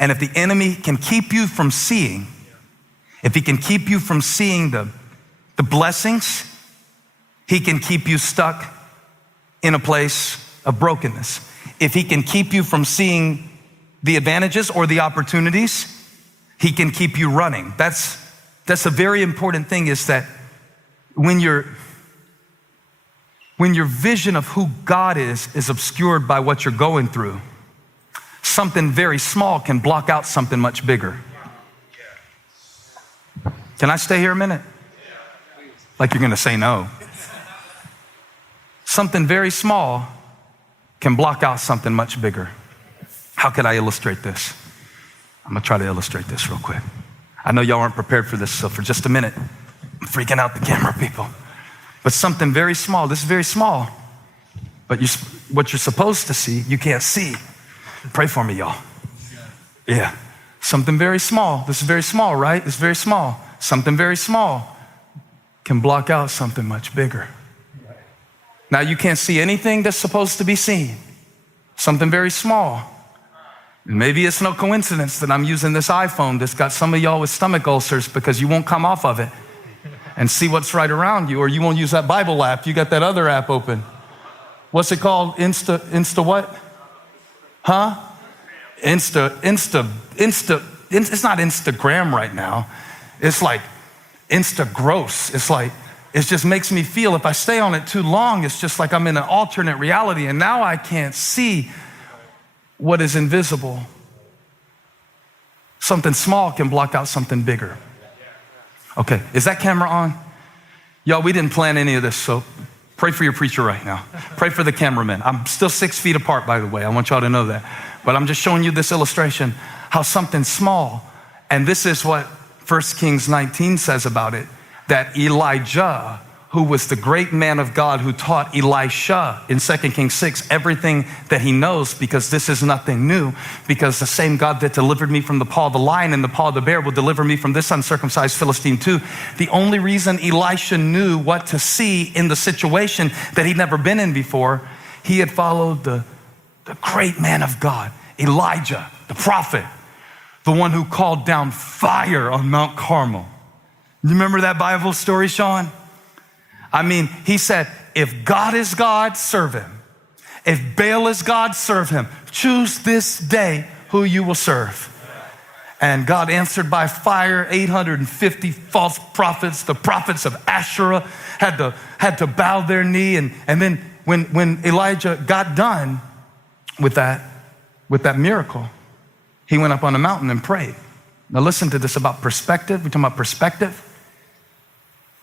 And if the enemy can keep you from seeing, if he can keep you from seeing the blessings, he can keep you stuck in a place of brokenness. If he can keep you from seeing the advantages or the opportunities, he can keep you running. That's a very important thing, is that when your vision of who God is obscured by what you're going through, something very small can block out something much bigger. Can I stay here a minute? Like you're gonna say no. Something very small can block out something much bigger. How could I illustrate this? I'm gonna try to illustrate this real quick. I know y'all aren't prepared for this, so for just a minute, I'm freaking out the camera people. But something very small, this is very small, but what you're supposed to see, you can't see. Pray for me, y'all. Yeah, something very small. This is very small, right? It's very small. Something very small can block out something much bigger. Now you can't see anything that's supposed to be seen. Something very small. And maybe it's no coincidence that I'm using this iPhone that's got some of y'all with stomach ulcers because you won't come off of it and see what's right around you, or you won't use that Bible app. You got that other app open. What's it called? Insta what? Huh? It's not Instagram right now. It's like Insta gross. It's like, it just makes me feel if I stay on it too long, it's just like I'm in an alternate reality, and now I can't see what is invisible. Something small can block out something bigger. Okay, is that camera on? Y'all, we didn't plan any of this, so pray for your preacher right now. Pray for the cameraman. I'm still 6 feet apart, by the way. I want y'all to know that. But I'm just showing you this illustration, how something small, and this is what 1 Kings 19 says about it, that Elijah, who was the great man of God who taught Elisha in 2 Kings 6 everything that he knows, because this is nothing new, because the same God that delivered me from the paw of the lion and the paw of the bear will deliver me from this uncircumcised Philistine too. The only reason Elisha knew what to see in the situation that he'd never been in before, he had followed the great man of God, Elijah, the prophet, the one who called down fire on Mount Carmel. You remember that Bible story, Sean? I mean, he said, if God is God, serve him. If Baal is God, serve him. Choose this day who you will serve. And God answered by fire. 850 false prophets, the prophets of Asherah, had to bow their knee. And then when Elijah got done with that miracle, he went up on a mountain and prayed. Now listen to this about perspective. We're talking about perspective.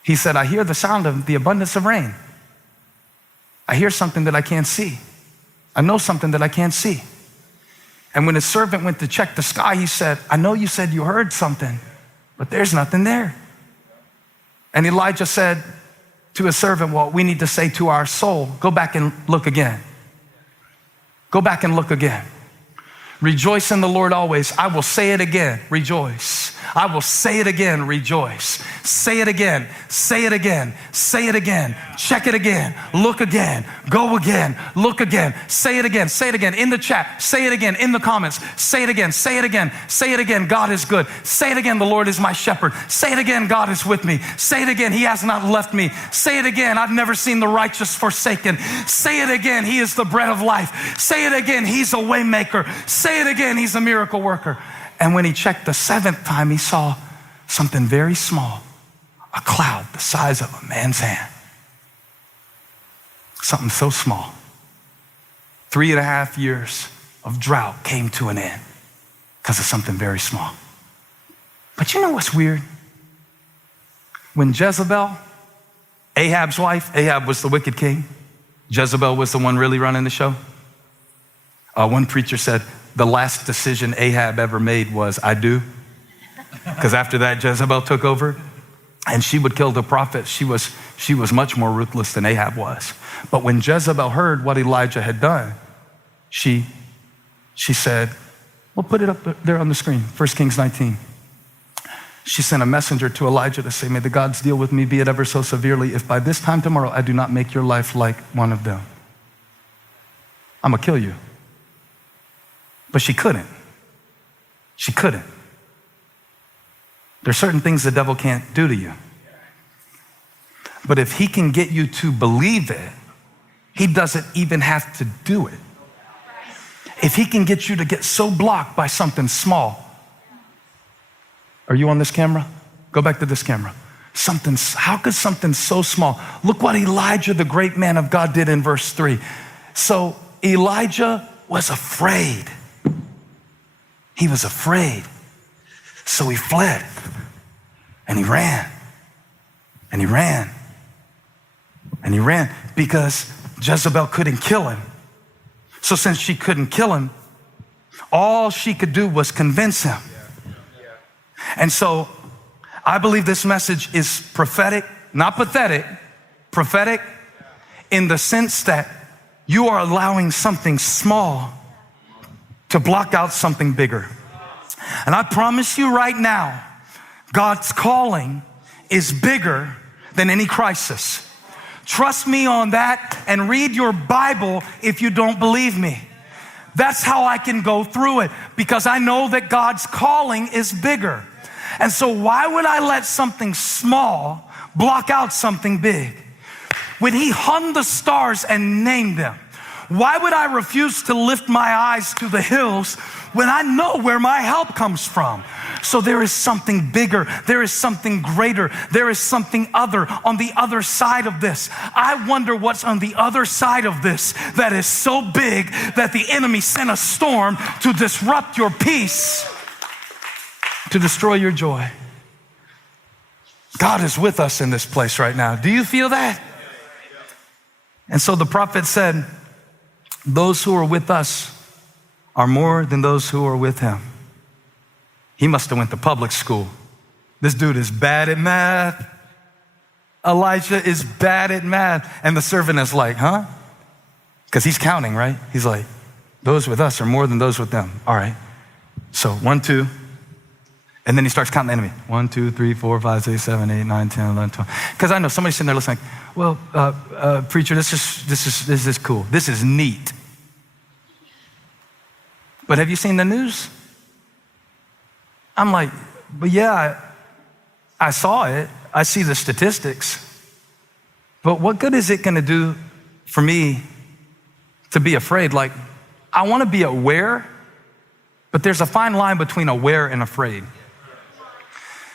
He said, I hear the sound of the abundance of rain. I hear something that I can't see. I know something that I can't see. And when his servant went to check the sky, he said, I know you said you heard something, but there's nothing there. And Elijah said to his servant, well, we need to say to our soul, go back and look again. Go back and look again. Rejoice in the Lord always. I will say it again, rejoice. I will say it again, rejoice. Say it again, say it again, say it again, check it again, look again, go again, look again, say it again in the chat, say it again in the comments, say it again, say it again, say it again, God is good. Say it again, the Lord is my shepherd. Say it again, God is with me. Say it again, he has not left me. Say it again, I've never seen the righteous forsaken. Say it again, he is the bread of life. Say it again, he's a way maker. Say it again, he's a miracle worker. And when he checked the seventh time, he saw something very small, a cloud the size of a man's hand. Something so small. 3.5 years of drought came to an end because of something very small. But you know what's weird? When Jezebel, Ahab's wife, Ahab was the wicked king. Jezebel was the one really running the show. One preacher said, the last decision Ahab ever made was, I do. Because after that, Jezebel took over and she would kill the prophets. She was much more ruthless than Ahab was. But when Jezebel heard what Elijah had done, she said, well, put it up there on the screen, 1 Kings 19. She sent a messenger to Elijah to say, may the gods deal with me, be it ever so severely, if by this time tomorrow I do not make your life like one of them. I'm gonna kill you. But she couldn't. She couldn't. There's certain things the devil can't do to you. But if he can get you to believe it, he doesn't even have to do it. If he can get you to get so blocked by something small. Are you on this camera? Go back to this camera. How could something so small? Look what Elijah, the great man of God, did in verse 3. So Elijah was afraid. He was afraid. So he fled and he ran and he ran and he ran because Jezebel couldn't kill him. So since she couldn't kill him, all she could do was convince him. And so I believe this message is prophetic, not pathetic, prophetic in the sense that you are allowing something small to block out something bigger. And I promise you right now, God's calling is bigger than any crisis. Trust me on that and read your Bible if you don't believe me. That's how I can go through it, because I know that God's calling is bigger. And so why would I let something small block out something big? When he hung the stars and named them, why would I refuse to lift my eyes to the hills when I know where my help comes from? So there is something bigger, there is something greater, there is something other on the other side of this. I wonder what's on the other side of this that is so big that the enemy sent a storm to disrupt your peace, to destroy your joy. God is with us in this place right now. Do you feel that? And so the prophet said, those who are with us are more than those who are with him. He must have went to public school. This dude is bad at math. Elijah is bad at math. And the servant is like, huh? Because he's counting, right? He's like, those with us are more than those with them. All right. So 1, 2. And then he starts counting the enemy. 1, 2, 3, 4, 5, 6, 7, 8, 9, 10, 11, 12. Because I know somebody's sitting there listening like, well, preacher, this is cool. This is neat. But have you seen the news? I'm like, but yeah, I saw it. I see the statistics. But what good is it going to do for me to be afraid? Like, I want to be aware, but there's a fine line between aware and afraid.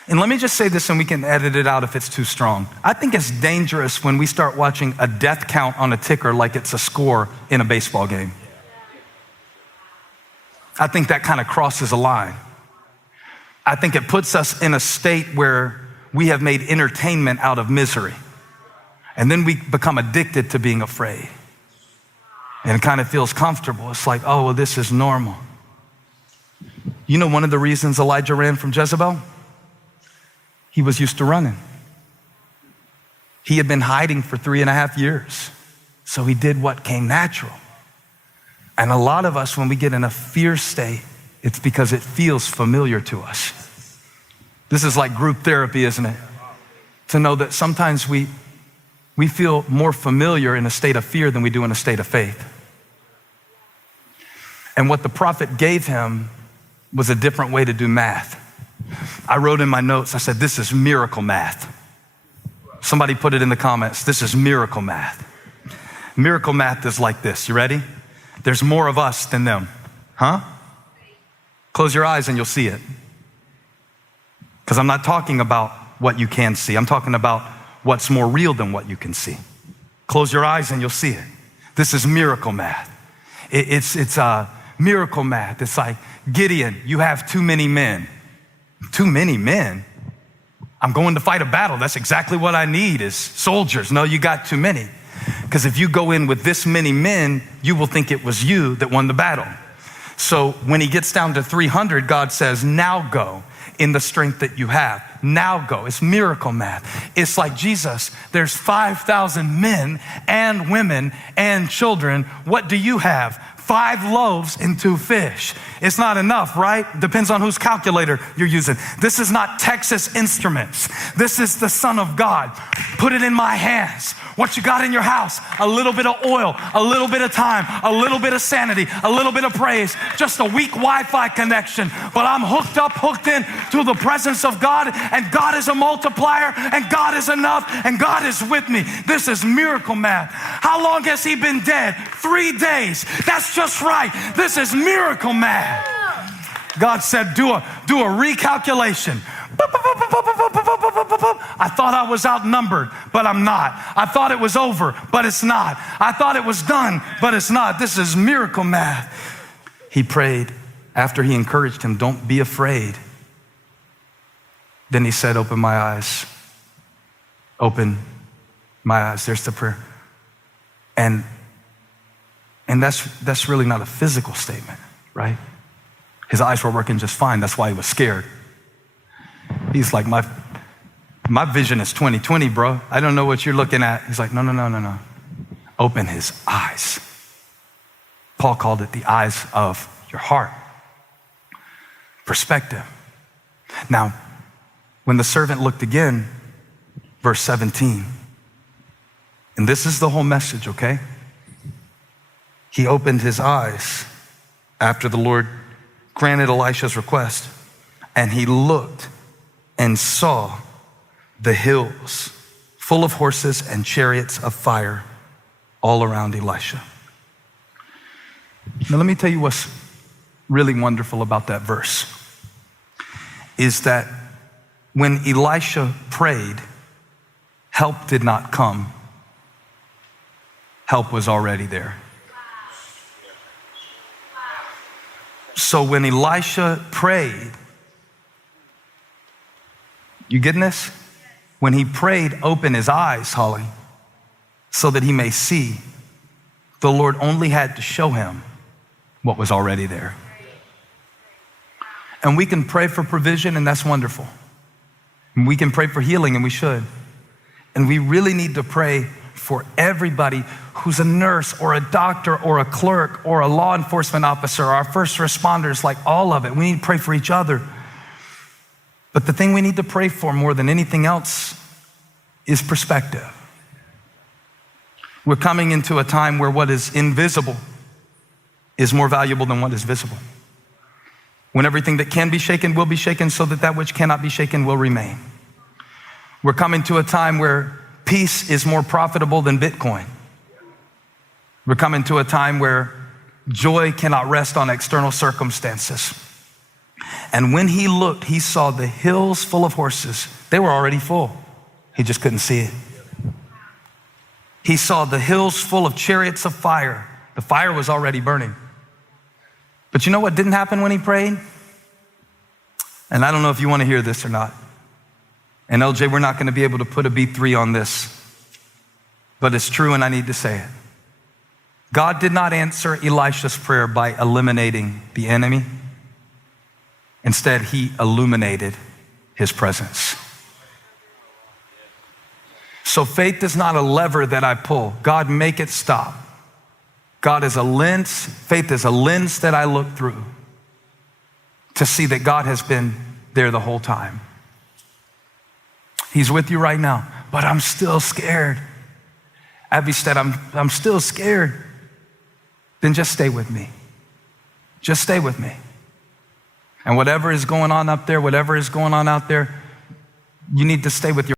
And let me just say this, and we can edit it out if it's too strong. I think it's dangerous when we start watching a death count on a ticker like it's a score in a baseball game. I think that kind of crosses a line. I think it puts us in a state where we have made entertainment out of misery. And then we become addicted to being afraid. And it kind of feels comfortable. It's like, oh, well, this is normal. You know one of the reasons Elijah ran from Jezebel? He was used to running. He had been hiding for 3.5 years. So he did what came natural. And a lot of us, when we get in a fear state, it's because it feels familiar to us. This is like group therapy, isn't it? To know that sometimes we feel more familiar in a state of fear than we do in a state of faith. And what the prophet gave him was a different way to do math. I wrote in my notes, I said, this is miracle math. Somebody put it in the comments, this is miracle math. Miracle math is like this, you ready? There's more of us than them, huh? Close your eyes and you'll see it. Because I'm not talking about what you can see. I'm talking about what's more real than what you can see. Close your eyes and you'll see it. This is miracle math. It's miracle math. It's like, Gideon, you have too many men. Too many men? I'm going to fight a battle. That's exactly what I need is soldiers. No, you got too many. Because if you go in with this many men, you will think it was you that won the battle. So when he gets down to 300, God says, now go in the strength that you have. Now go. It's miracle math. It's like Jesus, there's 5,000 men and women and children. What do you have? 5 loaves and 2 fish. It's not enough, right? Depends on whose calculator you're using. This is not Texas Instruments. This is the Son of God. Put it in my hands. What you got in your house? A little bit of oil, a little bit of time, a little bit of sanity, a little bit of praise, just a weak Wi-Fi connection. but I'm hooked in to the presence of God, and God is a multiplier, and God is enough, and God is with me. This is miracle math. How long has he been dead? 3 days. That's just right. This is miracle math. God said, do a recalculation. I thought I was outnumbered, but I'm not. I thought it was over, but it's not. I thought it was done, but it's not. This is miracle math. He prayed after he encouraged him, don't be afraid. Then he said, open my eyes. Open my eyes. There's the prayer. And that's really not a physical statement, right? His eyes were working just fine. That's why he was scared. He's like, my vision is 20/20, bro. I don't know what you're looking at. He's like, no. Open his eyes. Paul called it the eyes of your heart. Perspective. Now, when the servant looked again, verse 17, and this is the whole message, okay? He opened his eyes after the Lord granted Elisha's request, and he looked and saw the hills full of horses and chariots of fire all around Elisha. Now let me tell you what's really wonderful about that verse is that when Elisha prayed, help did not come. Help was already there. So when Elisha prayed, you getting this? When he prayed, open his eyes, Holly, so that he may see, the Lord only had to show him what was already there. And we can pray for provision, and that's wonderful. And we can pray for healing, and we should. And we really need to pray for everybody who's a nurse or a doctor or a clerk or a law enforcement officer, our first responders, like all of it. We need to pray for each other. But the thing we need to pray for more than anything else is perspective. We're coming into a time where what is invisible is more valuable than what is visible. When everything that can be shaken will be shaken, so that that which cannot be shaken will remain. We're coming to a time where peace is more profitable than Bitcoin. We're coming to a time where joy cannot rest on external circumstances. And when he looked, he saw the hills full of horses. They were already full. He just couldn't see it. He saw the hills full of chariots of fire. The fire was already burning. But you know what didn't happen when he prayed? And I don't know if you want to hear this or not. And LJ, we're not going to be able to put a B3 on this, but it's true and I need to say it. God did not answer Elisha's prayer by eliminating the enemy. Instead, he illuminated his presence. So faith is not a lever that I pull. God, make it stop. God is a lens. Faith is a lens that I look through to see that God has been there the whole time. He's with you right now, but I'm still scared. Abbey said, I'm still scared. Then just stay with me. Just stay with me. And whatever is going on up there, whatever is going on out there, you need to stay with your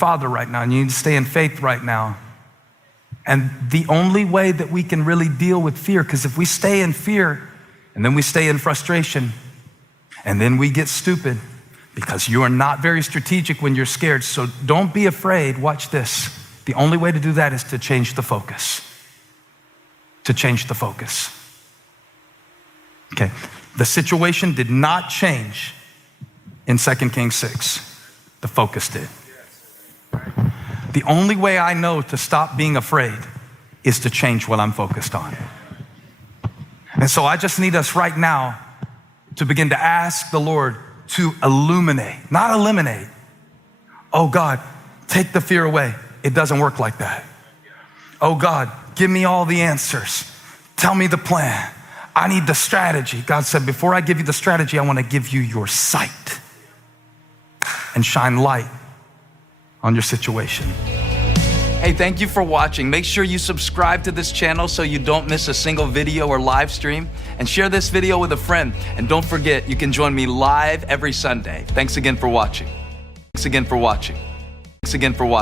father right now, and you need to stay in faith right now. And the only way that we can really deal with fear, because if we stay in fear and then we stay in frustration and then we get stupid, because you are not very strategic when you're scared. So don't be afraid. Watch this. The only way to do that is to change the focus. To change the focus. Okay. The situation did not change in 2 Kings 6. The focus did. The only way I know to stop being afraid is to change what I'm focused on. And so I just need us right now to begin to ask the Lord to illuminate, not eliminate. Oh God, take the fear away. It doesn't work like that. Oh God, give me all the answers. Tell me the plan. I need the strategy. God said, before I give you the strategy, I want to give you your sight and shine light on your situation. Hey, thank you for watching. Make sure you subscribe to this channel so you don't miss a single video or live stream, and share this video with a friend. And don't forget, you can join me live every Sunday. Thanks again for watching. Thanks again for watching. Thanks again for watching.